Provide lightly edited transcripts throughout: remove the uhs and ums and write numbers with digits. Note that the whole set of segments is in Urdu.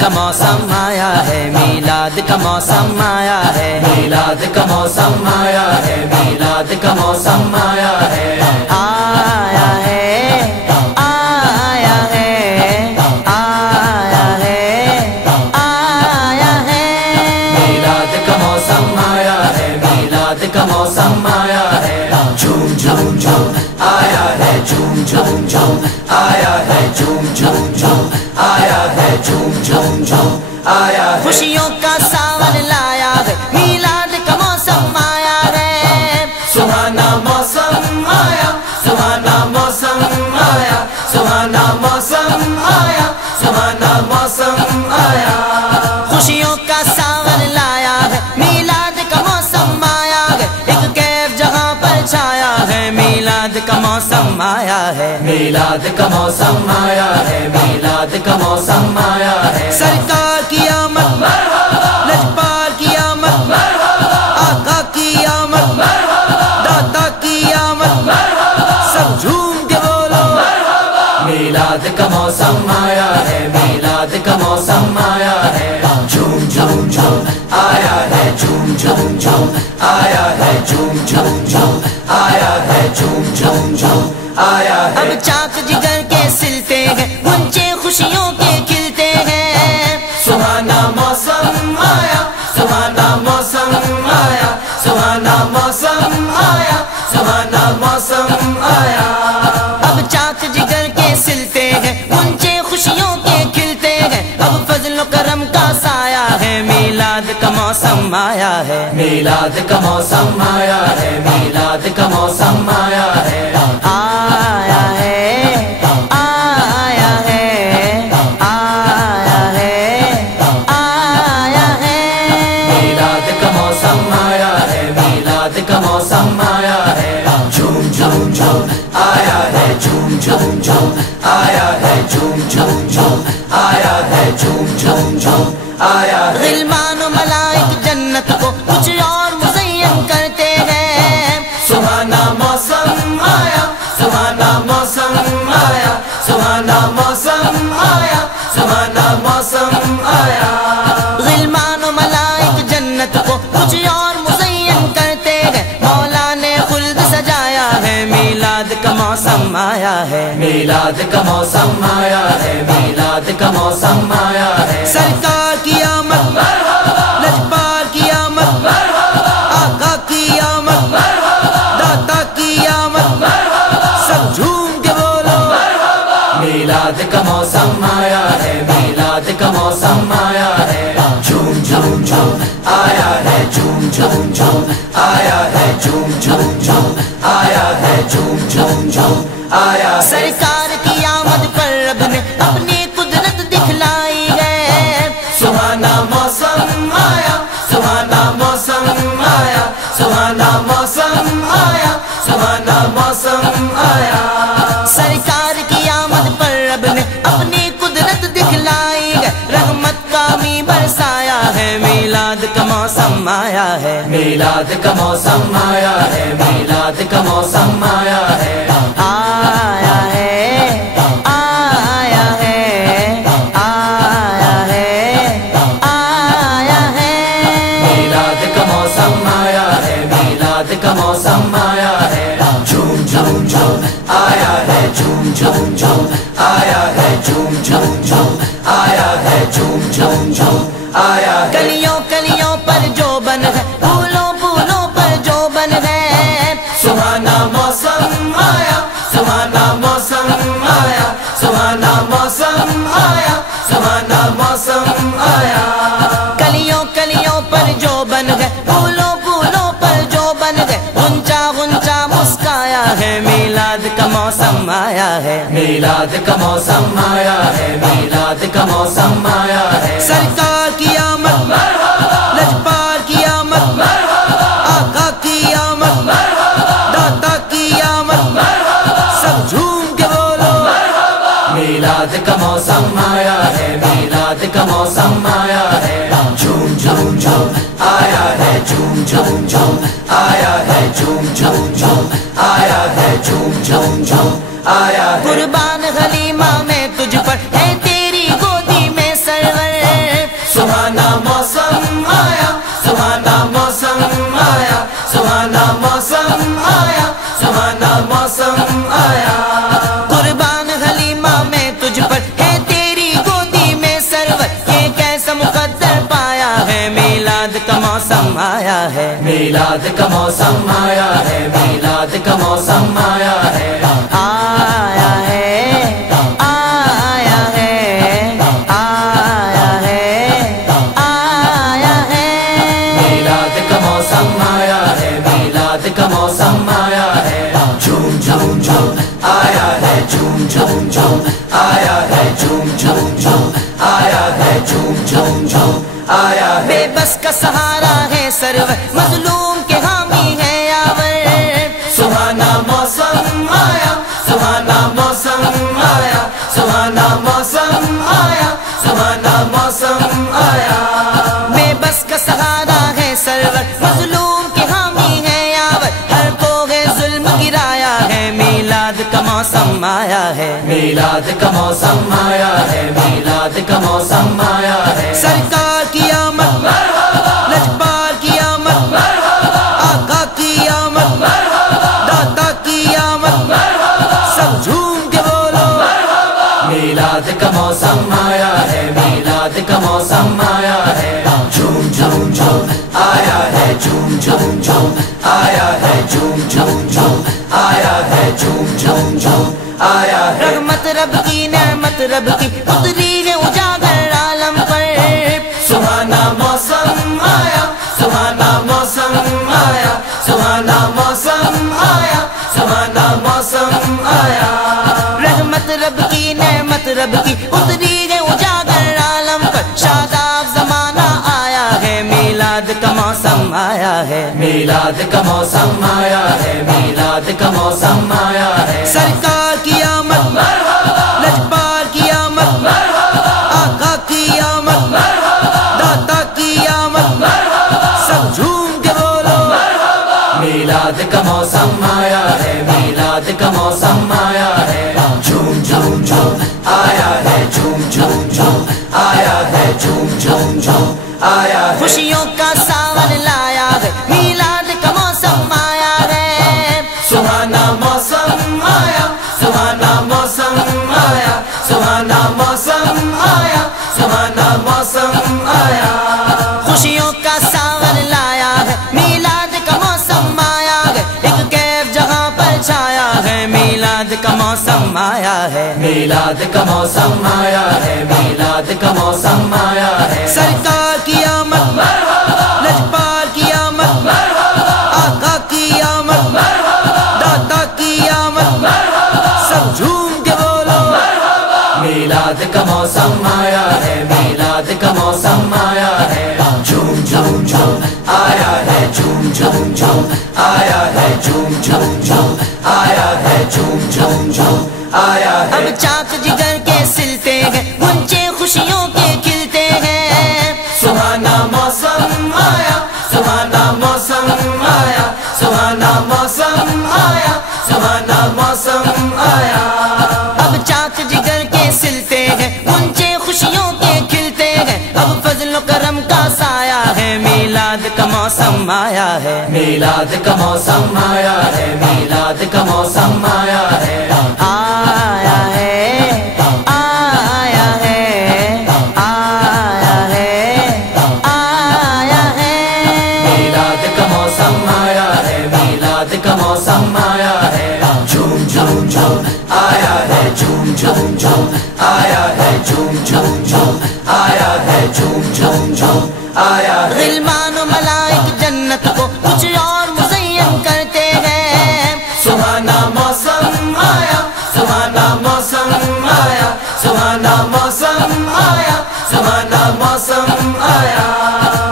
کا موسم آیا ہے، میلاد کا موسم آیا ہے، میلاد کا موسم آیا ہے، میلاد کا موسم آیا ہے، آیا ہے آیا ہے آیا ہے آیا ہے۔ میلاد کا موسم آیا ہے، میلاد کا موسم آیا ہے، جھوم جھوم جھوم آیا ہے، جھوم جھوم جھوم آیا ہے، جھوم جھوم جھوم آیا ہے، جھوم جھوم جھوم آیا ہے۔ خوشیوں کا ساون لایا ہے، میلاد کا موسم آیا ہے، سہانا موسم آیا، سہانا موسم آیا، سہانا موسم آیا، سہانا موسم آیا۔ خوشیوں کا ساون لایا ہے، میلاد کا موسم آیا ہے، ایک کیف جہاں پر چھایا ہے، میلاد کا موسم آیا ہے، میلاد کا موسم آیا ہے، میلاد کا موسم آیا ہے۔ سرکار کی آمد، لجپال کی آمد، آقا کی آمد، داتا کی آمد، سب جھوم کے بولو میلاد کا موسم آیا ہے، میلاد کا موسم آیا ہے، جھوم جھوم جھوم آیا ہے، جھوم جھوم جھوم آیا ہے، جھوم جھوم جھوم آیا ہے، جھوم جھوم جھوم آیا ہے۔ اب چاک جگر کے سلتے ہیں، غنچے خوشیوں کے کھلتے ہیں، سہانا موسم آیا، سہانا موسم آیا، سہانا موسم آیا، سہانا موسم آیا۔ اب چاک جگر کے سلتے ہیں، غنچے خوشیوں کے کھلتے ہیں، اب فضل و کرم کا سایہ ہے، میلاد کا موسم آیا ہے، میلاد کا موسم آیا ہے، میلاد کا موسم آیا ہے، آیا ہے آیا ہے آیا ہے آیا ہے۔ میلاد کا موسم آیا ہے، میلاد کا موسم آیا ہے، جھوم جھوم جھوم آیا ہے، جھوم جھوم جھوم آیا ہے، جھوم جھوم جھوم آیا ہے، جھوم جھوم جھوم آیا ہے۔ غلمان و ملائک جنت کو کچھ اور مزین کرتے ہیں، سہانا موسم آیا، سہانا موسم آیا، سہانا موسم آیا، سہانا موسم آیا۔ غلمان و ملائک جنت کو کچھ اور مزین کرتے ہیں، مولا نے خلد سجایا ہے، میلاد کا موسم آیا ہے، میلاد کا موسم آیا ہے، میلاد کا موسم آیا ہے۔ سرکار کی آمد، لجپال کی آمد، آقا کی آمد، داتا کی آمد، سب جھوم کے بولو میلاد کا موسم آیا ہے، میلاد کا موسم آیا ہے، جھوم جھوم جھوم آیا ہے، جھوم جھوم جھوم آیا ہے، جھوم جھوم جھوم آیا ہے، جھوم جھوم جھوم آیا ہے۔ سرکار کی آمد پر رب نے اپنی قدرت دکھلائی ہے، سہانا موسم آیا، سہانا موسم آیا، سہانا موسم آیا، سہانا موسم آیا۔ سرکار کی آمد پر رب نے اپنی قدرت دکھلائی ہے، رحمت کا می برسایا ہے، میلاد کا موسم آیا ہے، میلاد کا موسم آیا ہے، میلاد کا موسم آیا ہے، آیا ہے آیا ہے آیا ہے آیا ہے۔ میلاد کا موسم آیا ہے، میلاد کا موسم آیا ہے، جھوم جھوم جھوم آیا ہے، جھوم جھوم جھوم آیا ہے، جھوم جھوم جھوم آیا ہے، جھوم جھوم جھوم آیا ہے۔ کلیوں کلیوں پر جو بن ہے، پھولوں پھولوں پر جو بن ہے، سہانا موسم آیا، سہانا موسم آیا، سہانا موسم آیا، سہانا موسم آیا۔ کلیوں کلیوں پر جو بن ہے، پھولوں پھولوں پر جو بن ہے، غنچہ غنچہ مسکایا ہے، میلاد کا موسم آیا ہے، میلاد کا موسم آیا ہے، میلاد کا موسم آیا ہے۔ سرکار کی آمد، لجپال کی آمد، آقا کی آمد، داتا کی آمد، سب جھوم کے بولو میلاد کا موسم آیا ہے، میلاد کا موسم آیا ہے، جھوم جھوم جھوم آیا ہے، جھوم جھوم جھوم آیا ہے، جھوم جھوم جھوم آیا ہے، جھوم جھوم جھوم آیا ہے۔ قربان حلیمہ میں تجھ پر ہے تیری گودی میں سرور، سہانا موسم آیا، سہانا موسم آیا، سہانا موسم آیا، سہانا موسم آیا۔ قربان حلیمہ میں تجھ پر ہے تیری گودی میں سرور، یہ کیسا مقدر پایا ہے، میلاد کا موسم آیا ہے، میلاد کا موسم آیا ہے، میلاد کا موسم آیا ہے، آیا ہے، آیا ہے، آیا ہے، آیا ہے۔ میلاد کا موسم آیا ہے، میلاد کا موسم آیا ہے، جھوم جھوم جھوم آیا ہے، جھوم جھوم جھوم آیا ہے، جھوم جھوم جھوم آیا ہے، جھوم جھوم جھوم آیا ہے۔ بے بس کا سہارا ہے سرور، مظلوم کے حامی ہے یاور، سہانا موسم آیا، سہانا موسم آیا، سہانا موسم آیا، سہانا موسم آیا۔ بے بس کا سہارا ہے سرور، مظلوم کے حامی ہے یاور، ہر کو ہے ظلم گرایا ہے، میلاد کا موسم آیا ہے، میلاد کا موسم آیا ہے، میلاد کا موسم آیا ہے، سرکار کی آمد، لجپال کی آمد، آقا کی آمد، داتا کی آمد، سب جھوم کے بولو، میلاد کا موسم آیا ہے، میلاد کا موسم آیا ہے، جھوم جھوم جھوم آیا ہے، جھوم جھوم جھوم آیا ہے، جھوم جھوم جھوم آیا ہے، جھوم جھوم جھوم آیا ہے۔ رحمت رب کی نعمت رب کی اتری ہے اجاگر عالم پر، سہانا موسم آیا، سہانا موسم آیا، سہانا موسم آیا، سہانا موسم آیا۔ رحمت رب کی نعمت رب کی اتری ہے اجاگر عالم پر، شاداب زمانہ آیا ہے، میلاد کا موسم آیا ہے، میلاد کا موسم آیا ہے، میلاد کا موسم آیا ہے، سرکار کی آمد، لجپال کی آمد، آقا کی آمد، داتا کی آمد، سب جھوم کے بولو، میلاد کا موسم آیا ہے، میلاد کا موسم آیا ہے، جھوم جھوم جھوم آیا ہے، جھوم جھوم جھوم آیا ہے، جھوم جھوم جھوم آیا ہے۔ خوشیوں کا ساون لایا ہے، میلاد کا موسم آیا ہے، سہانا موسم آیا، سہانا موسم آیا، سہانا موسم آیا، سہانا موسم آیا۔ خوشیوں کا ساون لایا ہے، میلاد کا موسم آیا ہے، ایک کیف جہاں پر چھایا ہے، میلاد کا موسم آیا ہے، میلاد کا موسم آیا ہے، میلاد کا موسم آیا ہے، سرکار کی آمد، لجپال کی آمد، آقا کی آمد، داتا کی آمد، سب جھوم کے بولو، میلاد کا موسم آیا ہے، میلاد کا موسم آیا ہے، جھوم جھوم جھوم آیا ہے، جھوم جھوم جھوم آیا ہے، جھوم جھوم جھوم آیا ہے، جھوم جھوم جھوم آیا ہے۔ اب چاک جگر کے سلتے ہیں، گنچے خوشیوں کے کھلتے ہیں، سہانا موسم آیا، سہانا موسم آیا، سہانا موسم آیا، سہانا موسم آیا۔ اب چاک جگر کے سلتے ہیں، گنچے خوشیوں کے کھلتے ہیں، اب فضل و کرم کا سایہ ہے، میلاد کا موسم آیا ہے، میلاد کا موسم آیا ہے، میلاد کا موسم آیا ہے، آیا ہے، آیا ہے، آیا ہے، آیا ہے، میلاد کا موسم آیا ہے، میلاد کا موسم آیا ہے، جھوم جھوم جھوم آیا ہے، جھوم جھوم جھوم آیا ہے، جھوم جھوم جھوم آیا ہے، جھوم جھوم جھوم آیا ہے۔ غلمان و ملائک جنت کو کچھ اور مزین کرتے ہیں، سہانا موسم آیا، سہانا موسم آیا، سہانا موسم آیا، سہانا موسم آیا۔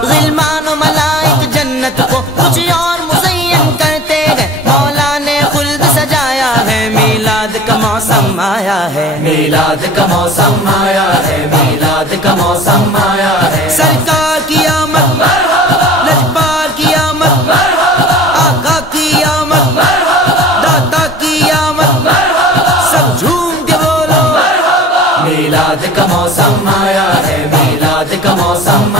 غلمان و ملائک جنت کو کچھ اور مزین کرتے ہیں، مولا نے خلد سجایا ہے، میلاد کا موسم آیا ہے، میلاد کا موسم آیا ہے، میلاد کا موسم آیا ہے، سرکار کی آمد، لجپال کی آمد، آقا کی آمد، داتا کی آمد، سب جھوم کے بولو، میلاد کا موسم آیا ہے، میلاد کا موسم